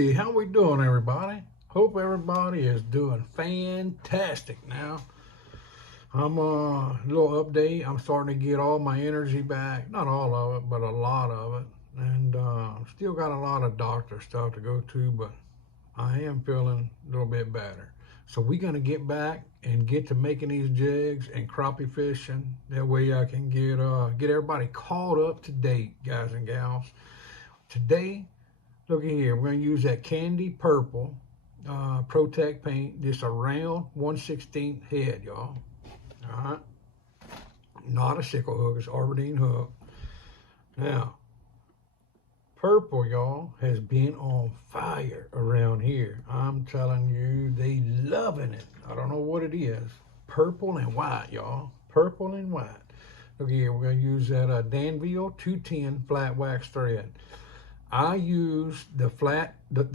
Hey, how we doing, everybody? Hope everybody is doing fantastic now. I'm a little update. I'm starting to get all my energy back. Not all of it, but a lot of it. And still got a lot of doctor stuff to go to, but I am feeling a little bit better. So we're gonna get back and get to making these jigs and crappie fishing. That way I can get everybody caught up to date, guys and gals. Today, look at here. We're going to use that candy purple Protect paint, just a round 1/16 head, y'all. All right. Not a sickle hook, it's Arbordine hook. Now, purple, y'all, has been on fire around here. I'm telling you, they loving it. I don't know what it is. Purple and white, y'all. Purple and white. Look here, we're going to use that Danville 210 flat wax thread. I use the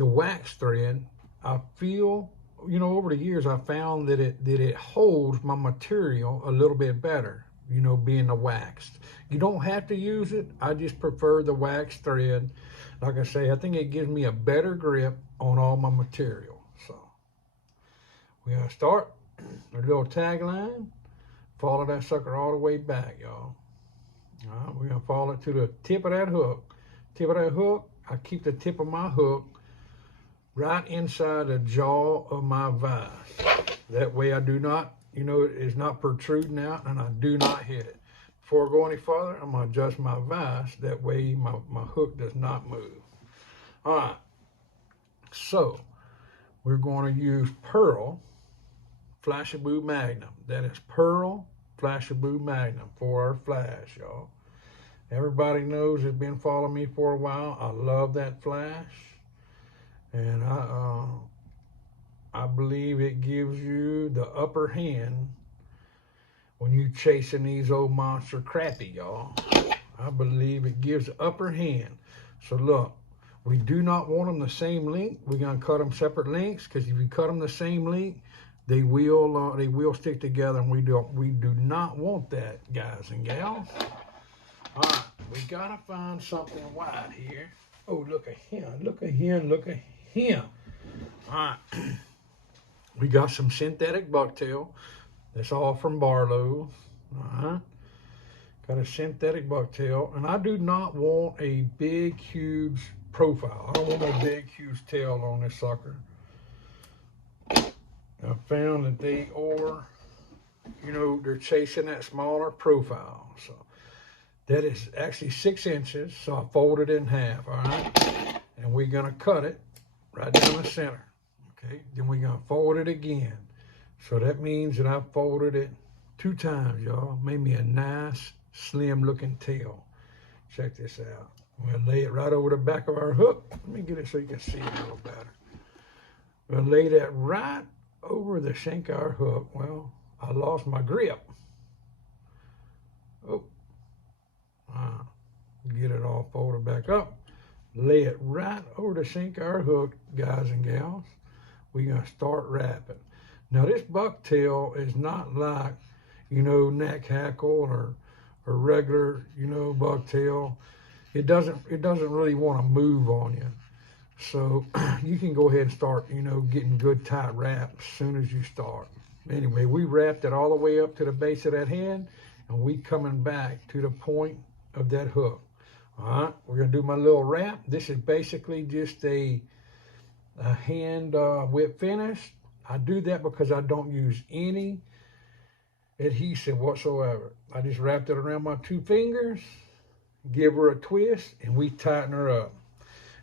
wax thread. I feel, over the years, I found that it holds my material a little bit better, being the waxed. You don't have to use it. I just prefer the wax thread. Like I say, I think it gives me a better grip on all my material. So we're gonna start our little tagline. Follow that sucker all the way back, y'all. All right, we're gonna follow it to the tip of that hook. Tip of that hook, I keep the tip of my hook right inside the jaw of my vise. That way I do not, it's not protruding out and I do not hit it. Before I go any further, I'm gonna adjust my vise. That way my hook does not move. All right, so we're gonna use Pearl Flashaboo Magnum. That is Pearl Flashaboo Magnum for our flash, y'all. Everybody knows has been following me for a while. I love that flash. And I believe it gives you the upper hand when you chasing these old monster crappie, y'all. I believe it gives the upper hand. So look, we do not want them the same length. We're gonna cut them separate lengths, because if you cut them the same length, they will stick together, and we do not want that, guys and gals. All right, we gotta find something white here. Oh, look at him! Look at him! Look at him! All right, we got some synthetic bucktail. That's all from Barlow. All right, got a synthetic bucktail, and I do not want a big, huge profile. I don't want a big, huge tail on this sucker. I found that they are, they're chasing that smaller profile. So that is actually 6 inches. So I folded it in half, all right? And we're gonna cut it right down the center, okay? Then we're gonna fold it again. So that means that I folded it 2 times, y'all. Made me a nice, slim looking tail. Check this out. We'll lay it right over the back of our hook. Let me get it so you can see it a little better. We'll lay that right over the shank of our hook. Well, I lost my grip. Oh, get it all folded back up. Lay it right over the shank of our hook, guys and gals. We're gonna start wrapping. Now this bucktail is not like, neck hackle or regular, bucktail. It doesn't really want to move on you. So you can go ahead and start, getting good tight wrap as soon as you start. Anyway, we wrapped it all the way up to the base of that hand, and we coming back to the point of that hook. All right, we're gonna do my little wrap. This is basically just a hand whip finish. I do that because I don't use any adhesive whatsoever. I just wrapped it around my 2 fingers, give her a twist, and we tighten her up.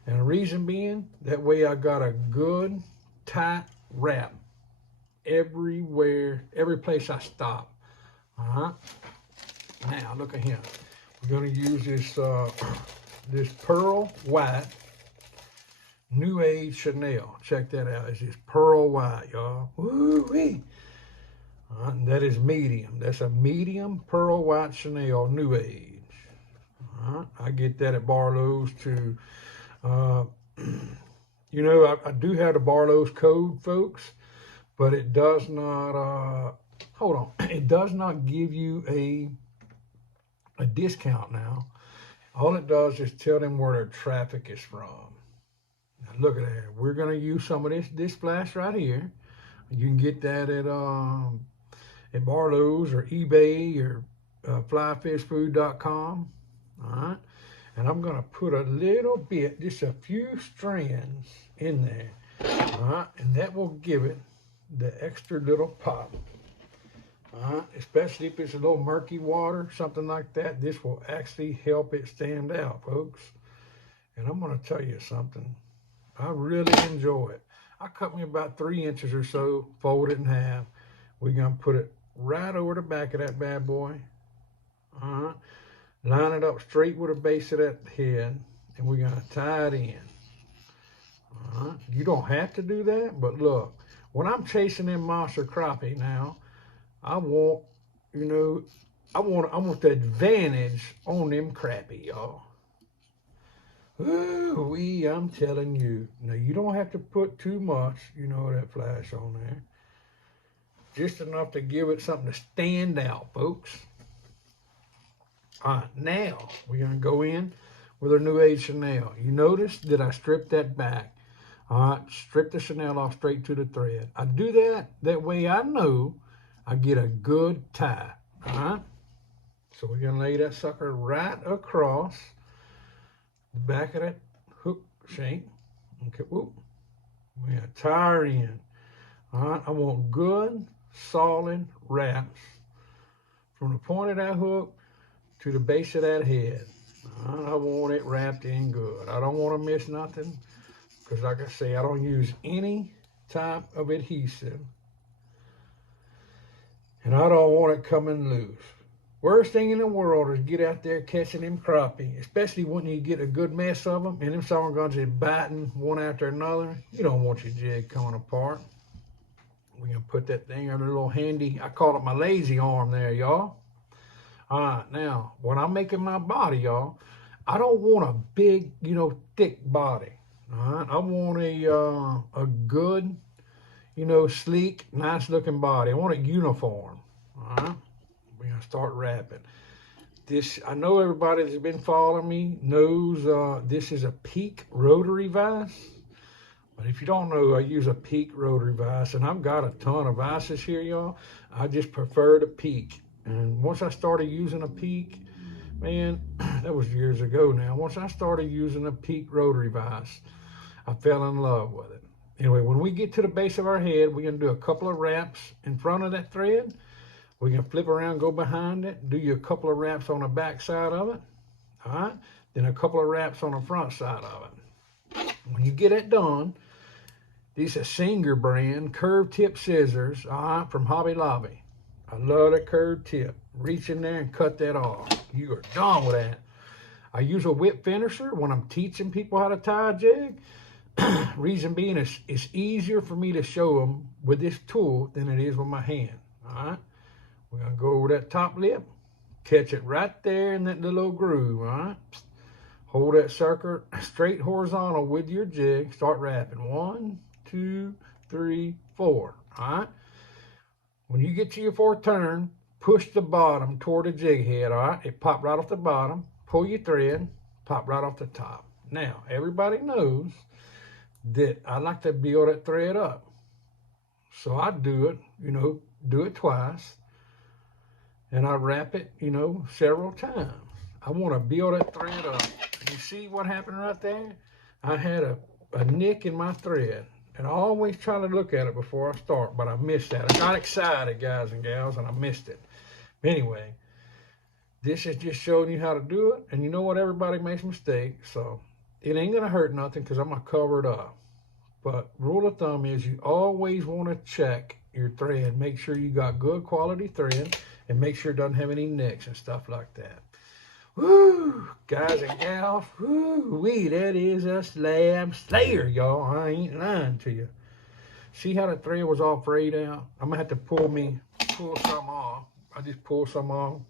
And the reason being, that way I got a good, tight wrap everywhere, every place I stop. Now, look at him. We're going to use this Pearl White New Age Chanel. Check that out. It's this Pearl White, y'all. Woo-wee. And that is medium. That's a medium Pearl White Chanel New Age. I get that at Barlow's too. I do have the Barlow's code, folks, but it does not, hold on, it does not give you a discount now. All it does is tell them where their traffic is from. Now look at that. We're gonna use some of this flash right here. You can get that at Barlow's or eBay or flyfishfood.com. All right. And I'm going to put a little bit, just a few strands in there. All right. And that will give it the extra little pop. All right. Especially if it's a little murky water, something like that. This will actually help it stand out, folks. And I'm going to tell you something. I really enjoy it. I cut me about 3 inches or so, fold it in half. We're going to put it right over the back of that bad boy. All right. Line it up straight with the base of that head, and we're going to tie it in. All right. You don't have to do that, but look, when I'm chasing them monster crappie now, I want, you know, I want the advantage on them crappie, y'all. Ooh-wee, I'm telling you. Now, you don't have to put too much, you know, that flash on there. Just enough to give it something to stand out, folks. All right, now we're going to go in with our New Age Chanel. You notice that I stripped that back. All right, strip the Chanel off straight to the thread. I do that way I know I get a good tie. All right, so we're going to lay that sucker right across the back of that hook shank. Okay, whoop. We're going to tie her in. All right, I want good, solid wraps from the point of that hook to the base of that head. I want it wrapped in good. I don't want to miss nothing because, like I say, I don't use any type of adhesive. And I don't want it coming loose. Worst thing in the world is get out there catching them crappie, especially when you get a good mess of them and them some are just biting one after another. You don't want your jig coming apart. We're going to put that thing on a little handy, I call it my lazy arm there, y'all. All right, now, when I'm making my body, y'all, I don't want a big, you know, thick body. All right, I want a good, you know, sleek, nice-looking body. I want it uniform. All right, we're going to start wrapping. This, I know everybody that's been following me knows this is a Peak rotary vise. But if you don't know, I use a Peak rotary vise, and I've got a ton of vices here, y'all. I just prefer the Peak. And once I started using a Peak, man, that was years ago now. Once I started using a Peak rotary vise, I fell in love with it. Anyway, when we get to the base of our head, we're going to do a couple of wraps in front of that thread. We're going to flip around, go behind it, do you a couple of wraps on the back side of it. All right? Then a couple of wraps on the front side of it. When you get it done, these are Singer brand curved tip scissors, all right, from Hobby Lobby. I love that curved tip. Reach in there and cut that off. You are done with that. I use a whip finisher when I'm teaching people how to tie a jig. Reason being, it's easier for me to show them with this tool than it is with my hand. All right. We're going to go over that top lip. Catch it right there in that little groove. All right. Hold that sucker straight horizontal with your jig. Start wrapping. 1, 2, 3, 4. All right. When you get to your fourth turn, push the bottom toward the jig head, all right? It popped right off the bottom. Pull your thread, pop right off the top. Now, everybody knows that I like to build that thread up. So I do it, you know, do it twice. And I wrap it, you know, several times. I want to build that thread up. You see what happened right there? I had a nick in my thread. And I always try to look at it before I start, but I missed that. I got excited, guys and gals, and I missed it. Anyway, this is just showing you how to do it. And you know what? Everybody makes mistakes, so it ain't going to hurt nothing because I'm going to cover it up. But rule of thumb is you always want to check your thread. Make sure you got good quality thread and make sure it doesn't have any nicks and stuff like that. Woo, guys and gals, woo-wee, that is a slab slayer, y'all. I ain't lying to you. See how the thread was all frayed out? I'm going to have to pull some off. I just pull some off.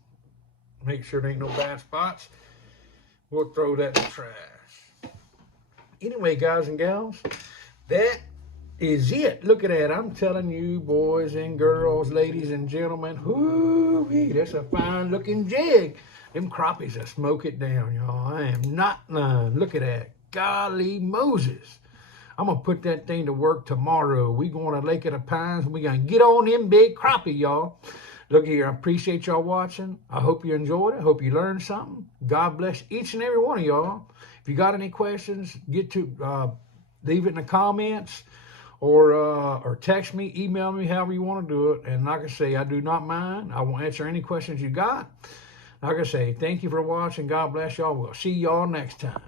Make sure there ain't no bad spots. We'll throw that in the trash. Anyway, guys and gals, that is it. Look at that. I'm telling you, boys and girls, ladies and gentlemen, woo-wee, that's a fine-looking jig. Them crappies that smoke it down, y'all. I am not lying. Look at that. Golly Moses. I'm going to put that thing to work tomorrow. We going to Lake of the Pines, and we going to get on them big crappie, y'all. Look here, I appreciate y'all watching. I hope you enjoyed it. I hope you learned something. God bless each and every one of y'all. If you got any questions, leave it in the comments, or text me, email me, however you want to do it. And like I say, I do not mind. I will answer any questions you got. Like I say, thank you for watching. God bless y'all. We'll see y'all next time.